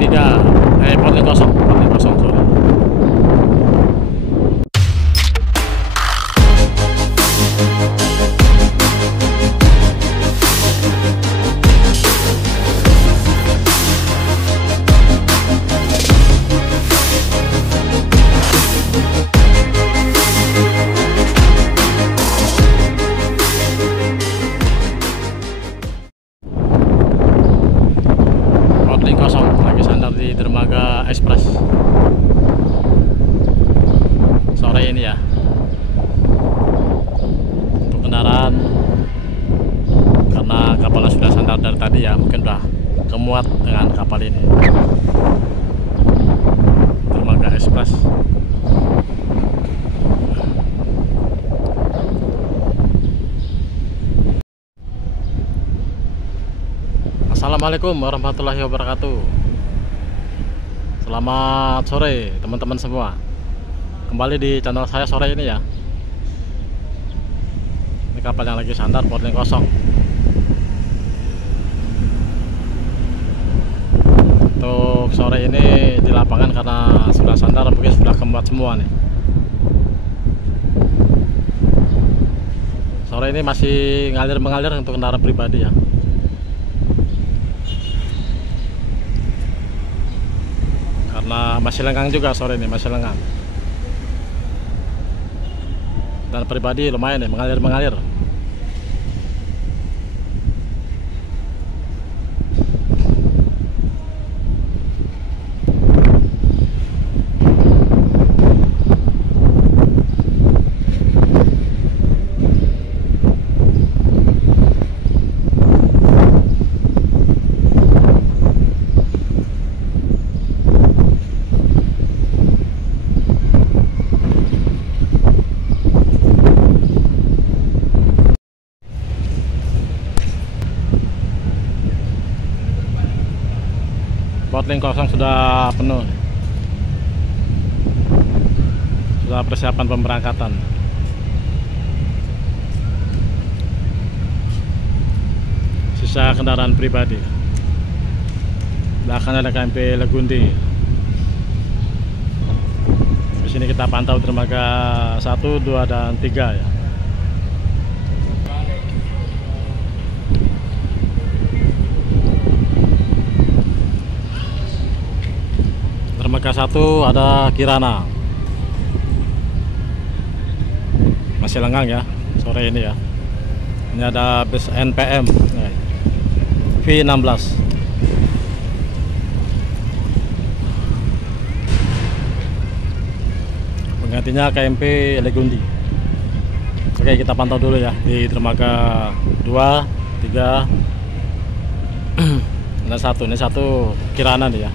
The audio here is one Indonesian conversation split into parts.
Portling kosong sorry. Kosong lagi sandar di dermaga Express sore ini ya. Untuk kendaraan, karena kapalnya sudah sandar dari tadi ya, mungkin udah kemuat dengan kapal ini. Dermaga Express. Assalamualaikum warahmatullahi wabarakatuh. Selamat sore teman-teman semua. Kembali di channel saya sore ini ya. Ini kapal yang lagi sandar Portling kosong. Untuk sore ini di lapangan karena sudah sandar, mungkin sudah kemuat semua nih. Sore ini masih mengalir untuk kendaraan pribadi ya. Karena masih lenggang juga sore ini, masih lenggang. Dan pribadi lumayan nih, mengalir. Portling kosong sudah penuh, sudah persiapan pemberangkatan. Sisa kendaraan pribadi. Belakang ada KMP Legundi. Di sini kita pantau dermaga 1, 2, dan 3 ya. Dermaga 1 ada Kirana, masih lenggang ya sore ini ya. Ini ada bus NPM V16. Penggantinya KMP Legundi. Oke, kita pantau dulu ya di dermaga 2, 3 dan 1. Ini 1 Kirana nih ya,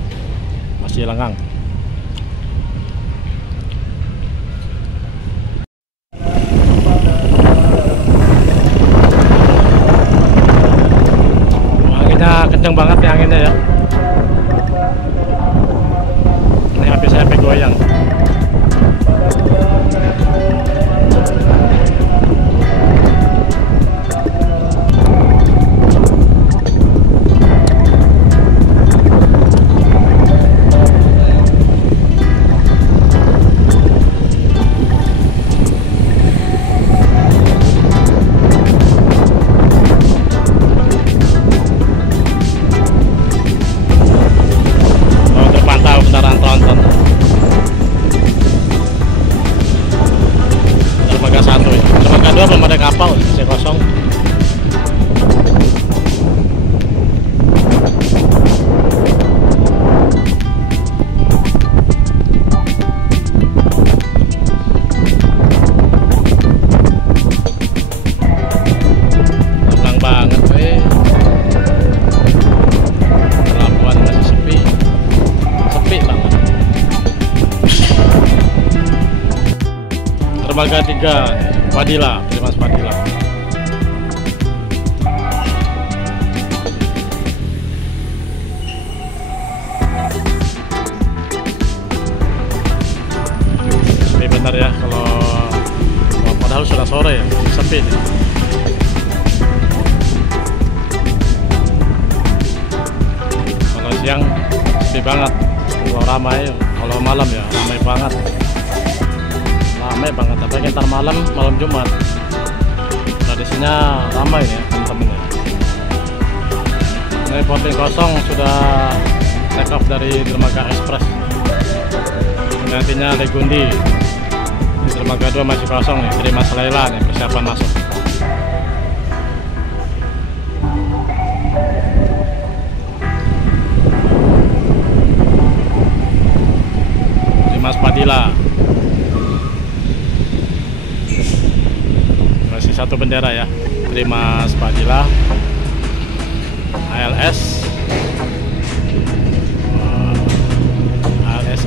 masih lenggang. Anginnya kenceng banget ya anginnya ya. Ini habis saya goyang. Belum ada kapal, masih kosong. Lenggang banget pelabuhan masih sepi banget. Dermaga 3 Padilla, Mas Padilla. Sepi benar ya, kalau padahal sudah sore ya, sepi nih. Kalau siang sepi banget, kalau ramai, kalau malam ya ramai banget, apalagi ntar malam Jumat tradisinya ramai ya teman-teman ya. Ini boarding kosong sudah take off dari dermaga Express, nantinya Legundi. Di dermaga 2 masih kosong nih, terima Selaila nih persiapan masuk. Mas Padilla masih satu bendera ya, terima Padilla, ALS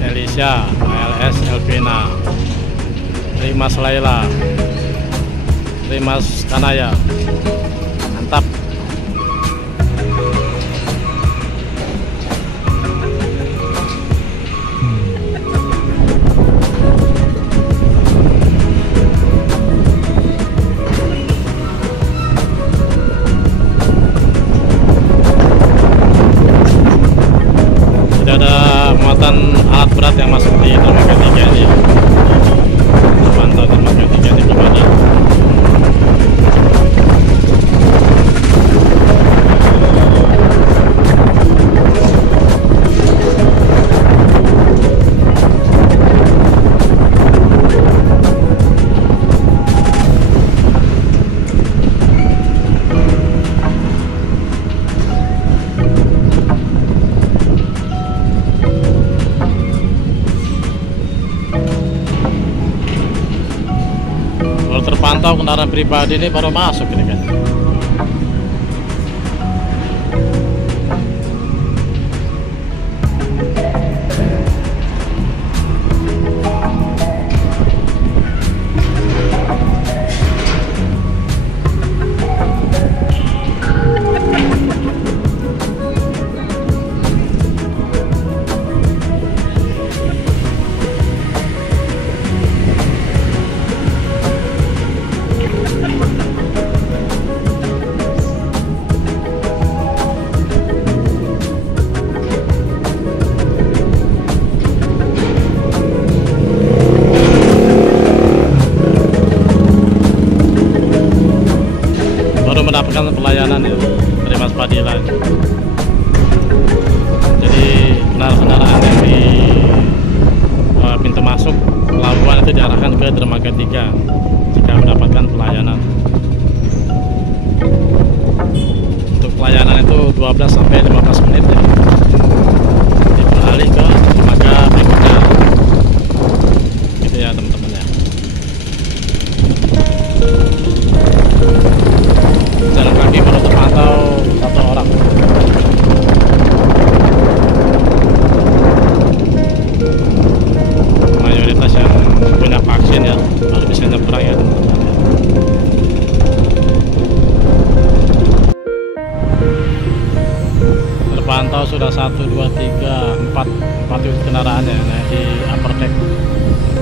Elisha, ALS Elvina, terima Selaila, terima Kanaya, mantap. Alat berat yang masuk di dermaga 3 ini ya. Pantau dermaga 3 ini gimana. Terpantau kendaraan pribadi ini baru masuk ini kan. Mendapatkan pelayanan ya dari Mas Padilla. Jadi kendaraan yang di pintu masuk pelabuhan itu diarahkan ke dermaga 3 jika mendapatkan pelayanan. Untuk pelayanan itu 12 sampai 15 menit ya, diberalih ke dermaga berikutnya gitu ya teman-teman ya. Jalan kaki baru terpantau 1 orang. Mayoritas yang punya vaksin ya baru bisa nyebrang ya teman-teman ya. Terpantau sudah 1, 2, 3, 4 unit kendaraan ya di upper deck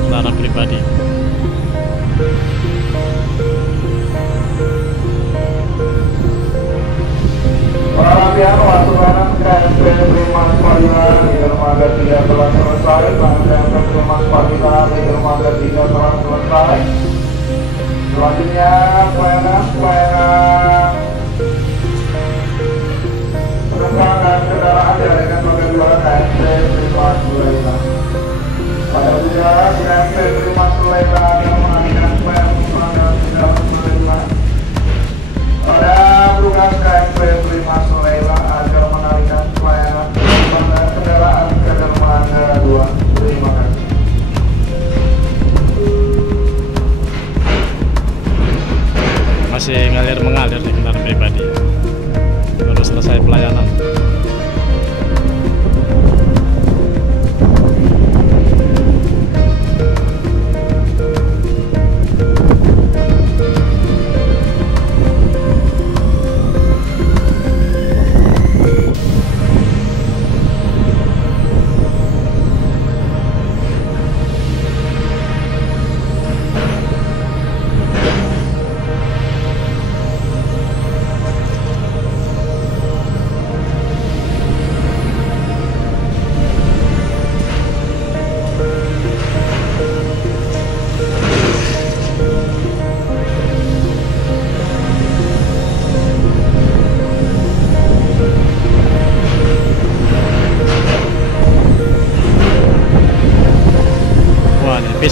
kendaraan pribadi. Perhatian waktu kanan KMP Primas Padilla di dermaga 3 telah selesai. KMP Primas Padilla di dermaga 3 telah selesai. Selanjutnya pelayanan penerbangan kendaraan dialihkan ke kedua KMP Primas Selaila. Pada usia KMP Primas Selaila akan mengalihkan penerbangan kendaraan Selaila. Pada tugas KMP Primas Selaila agar mengalihkan pelayanan penerbangan kendaraan ke dermaga 2. Terima kasih.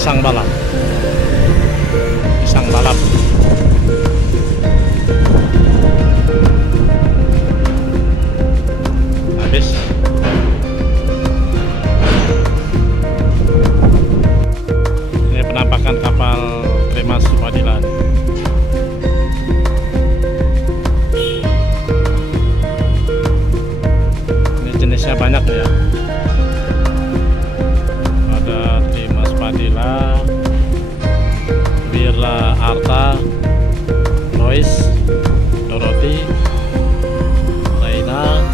pisang balap. Pisang balap. Habis. Ini penampakan kapal Trimas Fadila. Ini jenisnya banyak ya. Ada Trimas Fadila, Wira Arta, Lois, Dorothy, Raina,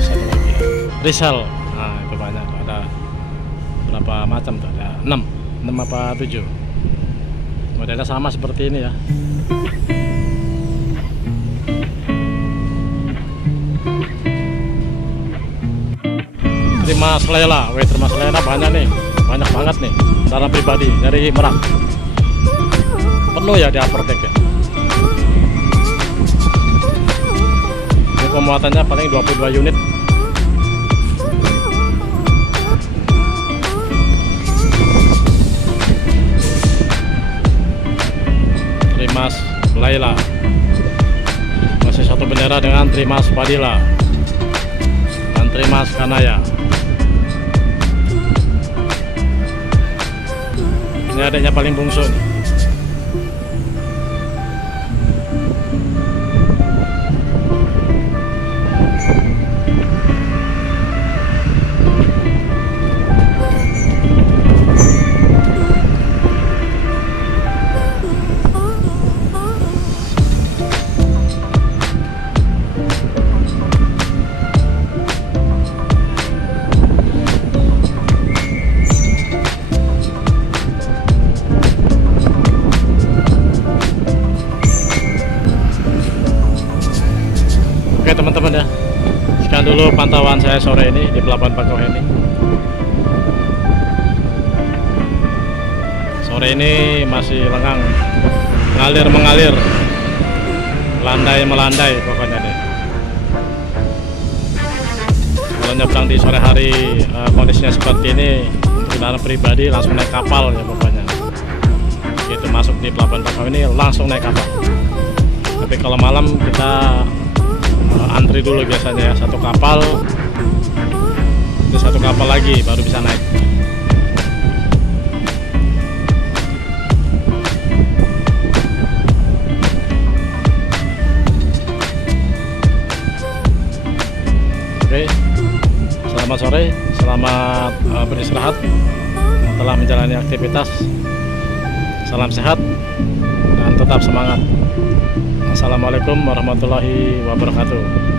satu lagi ya, Rizal. Nah itu banyak, ada berapa macam tuh, ada 6 apa 7. Modelnya sama seperti ini ya. Trimas Lela, Trimas Lela banyak nih, banyak banget nih, secara pribadi dari Merak. Penuh ya di upper deck ya. Ini pemuatannya paling 22 unit. Trimas Lela masih satu bendera dengan Trimas Fadila dan Trimas Kanaya. Ini adanya paling bungsu nih. Oke teman-teman ya, sekian dulu pantauan saya sore ini di Pelabuhan Bakauheni. Sore ini masih lengang, mengalir, melandai pokoknya deh. Kalau nyebrang di sore hari kondisinya seperti ini, untuk kendaraan pribadi langsung naik kapal ya pokoknya. Begitu masuk di Pelabuhan Bakauheni langsung naik kapal. Tapi kalau malam kita antri dulu biasanya ya, satu kapal, itu satu kapal lagi baru bisa naik. Oke, selamat sore, selamat beristirahat setelah menjalani aktivitas. Salam sehat dan tetap semangat. Assalamualaikum warahmatullahi wabarakatuh.